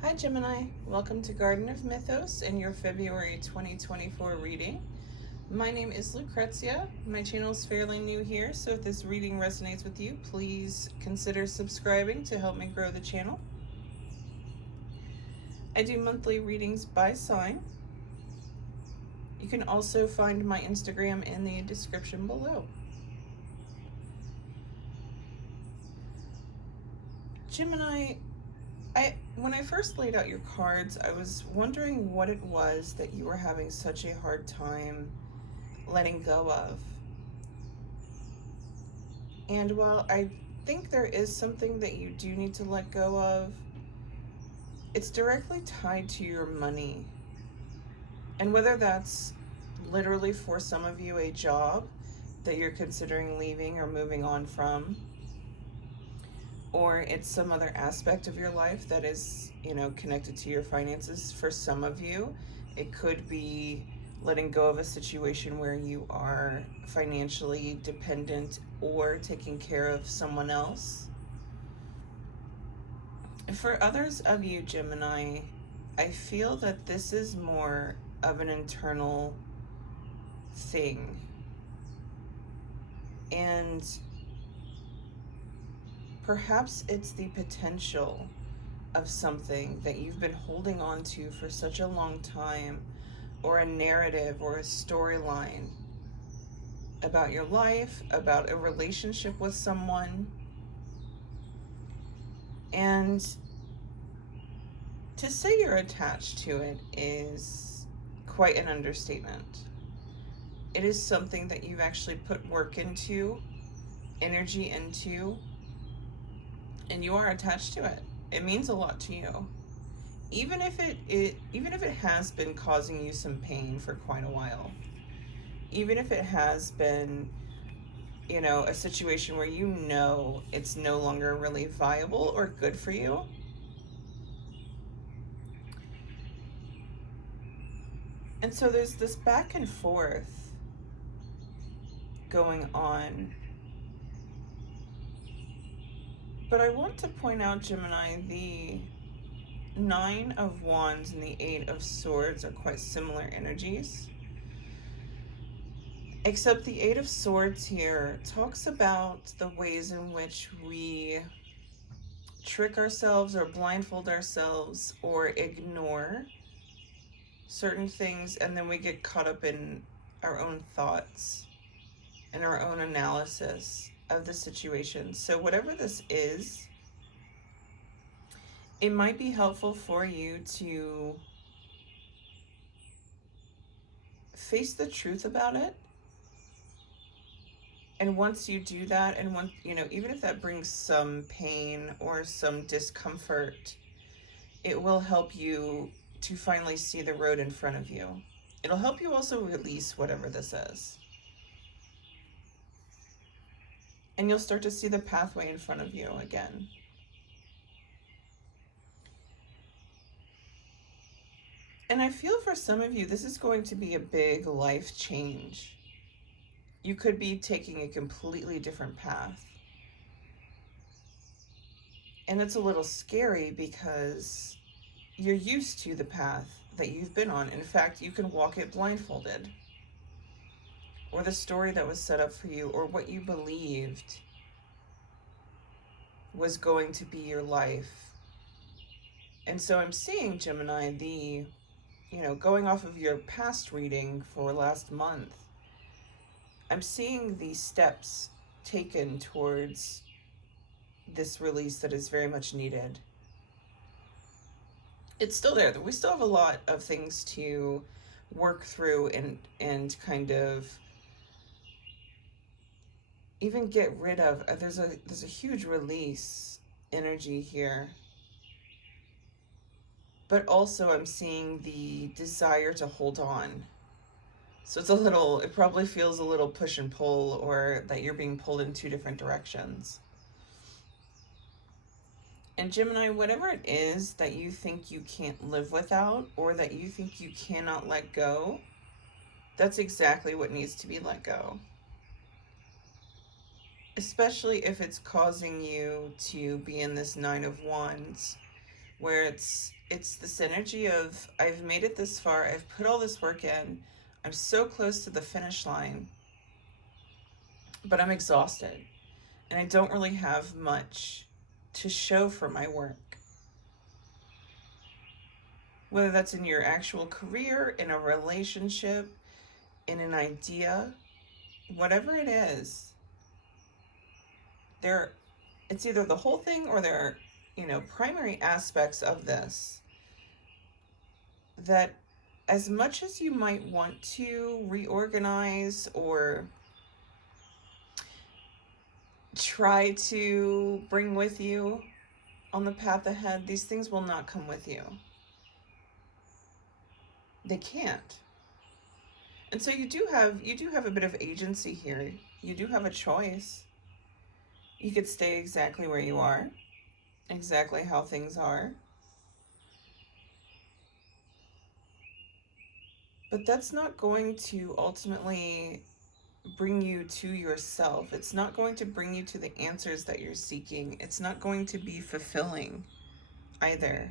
Hi Gemini, welcome to Garden of Mythos and your February 2024 reading. My name is Lucrezia. My channel is fairly new here, so if this reading resonates with you, please consider subscribing to help me grow the channel. I do monthly readings by sign. You can also find my Instagram in the description below. Gemini, when I first laid out your cards, I was wondering what it was that you were having such a hard time letting go of. And while I think there is something that you do need to let go of, it's directly tied to your money. And whether that's literally for some of you a job that you're considering leaving or moving on from, or it's some other aspect of your life that is, connected to your finances. For some of you, it could be letting go of a situation where you are financially dependent or taking care of someone else. For others of you, Gemini, I feel that this is more of an internal thing. And perhaps it's the potential of something that you've been holding on to for such a long time, or a narrative or a storyline about your life, about a relationship with someone. And to say you're attached to it is quite an understatement. It is something that you've actually put work into, energy into, and you are attached to it. It means a lot to you. Even if it has been causing you some pain for quite a while. Even if it has been, a situation where it's no longer really viable or good for you. And so there's this back and forth going on. But I want to point out, Gemini, the 9 of Wands and the 8 of Swords are quite similar energies. Except the 8 of Swords here talks about the ways in which we trick ourselves or blindfold ourselves or ignore certain things, and then we get caught up in our own thoughts and our own analysis of the situation. So whatever this is, it might be helpful for you to face the truth about it. And once you do that, and even if that brings some pain or some discomfort, it will help you to finally see the road in front of you. It'll help you also release whatever this is. And you'll start to see the pathway in front of you again. And I feel for some of you, this is going to be a big life change. You could be taking a completely different path. And it's a little scary because you're used to the path that you've been on. In fact, you can walk it blindfolded. Or the story that was set up for you, or what you believed was going to be your life. And so I'm seeing, Gemini, going off of your past reading for last month, I'm seeing the steps taken towards this release that is very much needed. It's still there. We still have a lot of things to work through and kind of even get rid of. There's a huge release energy here. But also I'm seeing the desire to hold on. So it probably feels a little push and pull, or that you're being pulled in two different directions. And Gemini, whatever it is that you think you can't live without, or that you think you cannot let go, that's exactly what needs to be let go. Especially if it's causing you to be in this 9 of Wands where it's this energy of, I've made it this far, I've put all this work in, I'm so close to the finish line, but I'm exhausted and I don't really have much to show for my work. Whether that's in your actual career, in a relationship, in an idea, whatever it is, it's either the whole thing or there are, primary aspects of this that, as much as you might want to reorganize or try to bring with you on the path ahead, these things will not come with you. They can't. And so you do have a bit of agency here. You do have a choice. You could stay exactly where you are, exactly how things are. But that's not going to ultimately bring you to yourself. It's not going to bring you to the answers that you're seeking. It's not going to be fulfilling either.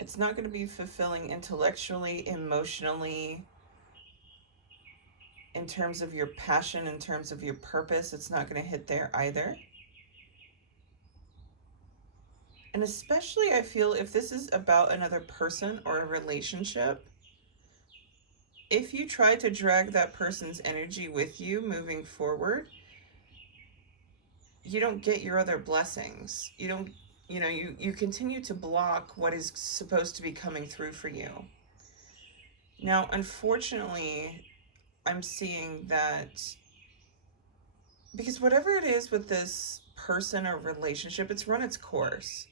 It's not going to be fulfilling intellectually, emotionally, in terms of your passion, in terms of your purpose. It's not going to hit there either. And especially, I feel, if this is about another person or a relationship, if you try to drag that person's energy with you moving forward, you don't get your other blessings. You don't, you continue to block what is supposed to be coming through for you. Now, unfortunately, I'm seeing that because whatever it is with this person or relationship, it's run its course.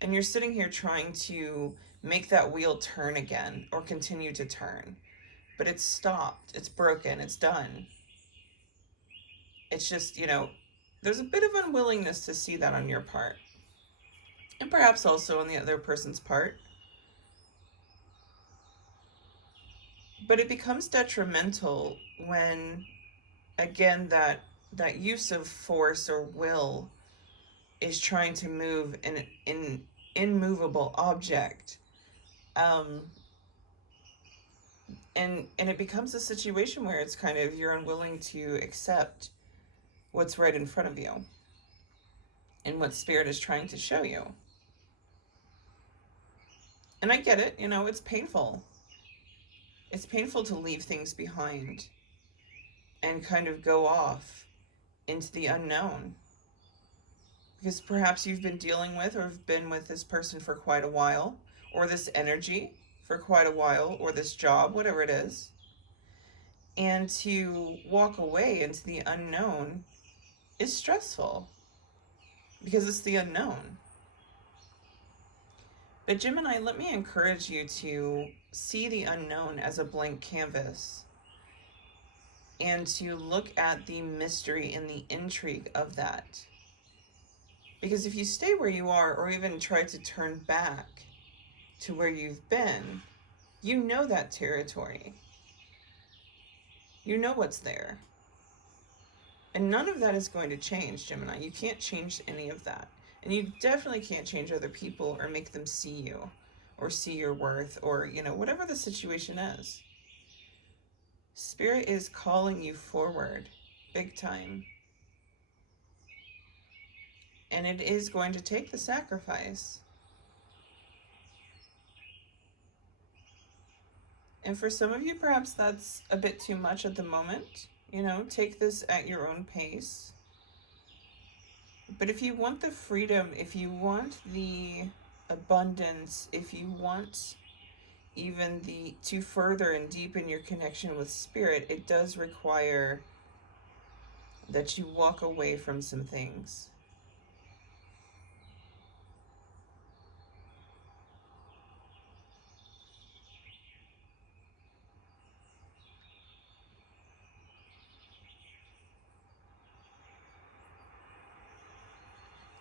And you're sitting here trying to make that wheel turn again or continue to turn. But it's stopped, it's broken, it's done. It's just, there's a bit of unwillingness to see that on your part. And perhaps also on the other person's part. But it becomes detrimental when, again, that use of force or will is trying to move an immovable object. And it becomes a situation where it's kind of, you're unwilling to accept what's right in front of you and what Spirit is trying to show you. And I get it, it's painful. It's painful to leave things behind and kind of go off into the unknown. Because perhaps you've been dealing with or have been with this person for quite a while, or this energy for quite a while, or this job, whatever it is. And to walk away into the unknown is stressful because it's the unknown. But Gemini, let me encourage you to see the unknown as a blank canvas and to look at the mystery and the intrigue of that. Because if you stay where you are or even try to turn back to where you've been, you know that territory. You know what's there. And none of that is going to change, Gemini. You can't change any of that. And you definitely can't change other people or make them see you or see your worth or, whatever the situation is. Spirit is calling you forward big time. And it is going to take the sacrifice. And for some of you, perhaps that's a bit too much at the moment. Take this at your own pace. But if you want the freedom, if you want the abundance, if you want even to further and deepen your connection with Spirit, it does require that you walk away from some things.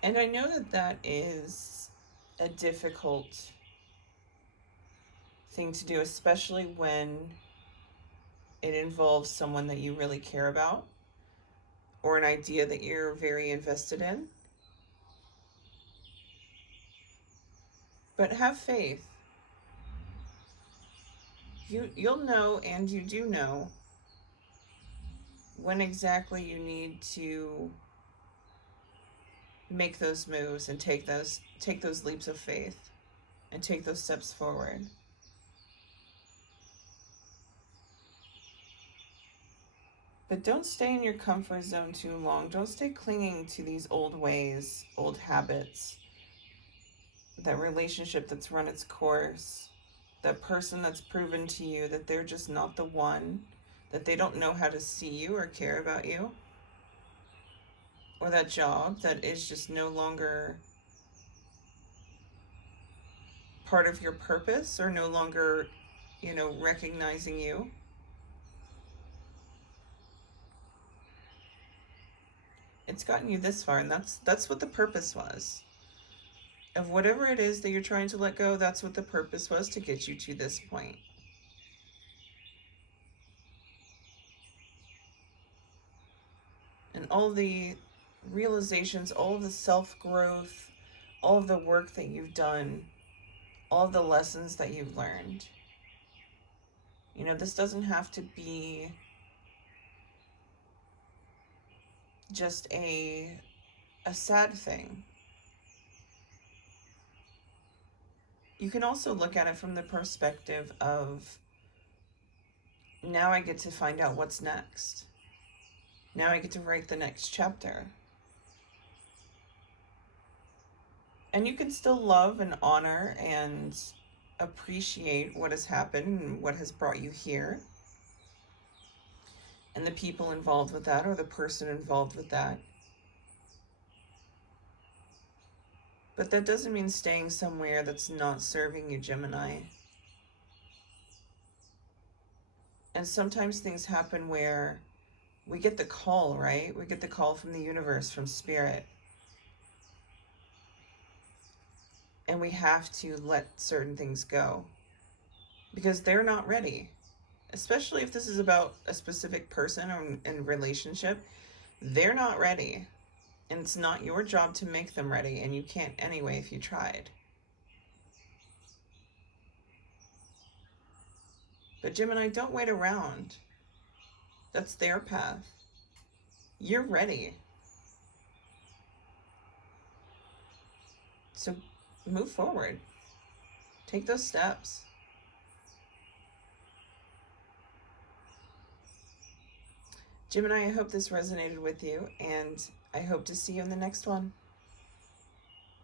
And I know that is a difficult thing to do, especially when it involves someone that you really care about or an idea that you're very invested in. But have faith. You'll know, and you do know, when exactly you need to make those moves and take those leaps of faith and take those steps forward. But don't stay in your comfort zone too long. Don't stay clinging to these old ways, old habits, that relationship that's run its course, that person that's proven to you that they're just not the one, that they don't know how to see you or care about you, or that job that is just no longer part of your purpose or no longer, recognizing you. It's gotten you this far, and that's what the purpose was. Of whatever it is that you're trying to let go, that's what the purpose was, to get you to this point. And all the realizations, all of the self-growth, all of the work that you've done, all of the lessons that you've learned. This doesn't have to be just a sad thing. You can also look at it from the perspective of, now I get to find out what's next. Now I get to write the next chapter. And you can still love and honor and appreciate what has happened and what has brought you here, and the people involved with that, or the person involved with that. But that doesn't mean staying somewhere that's not serving you, Gemini. And sometimes things happen where we get the call, right? We get the call from the universe, from spirit. And we have to let certain things go because they're not ready. Especially if this is about a specific person or in relationship, they're not ready. And it's not your job to make them ready, and you can't anyway if you tried. But Gemini, don't wait around. That's their path. You're ready. So move forward. Take those steps. Gemini, I hope this resonated with you, and I hope to see you in the next one.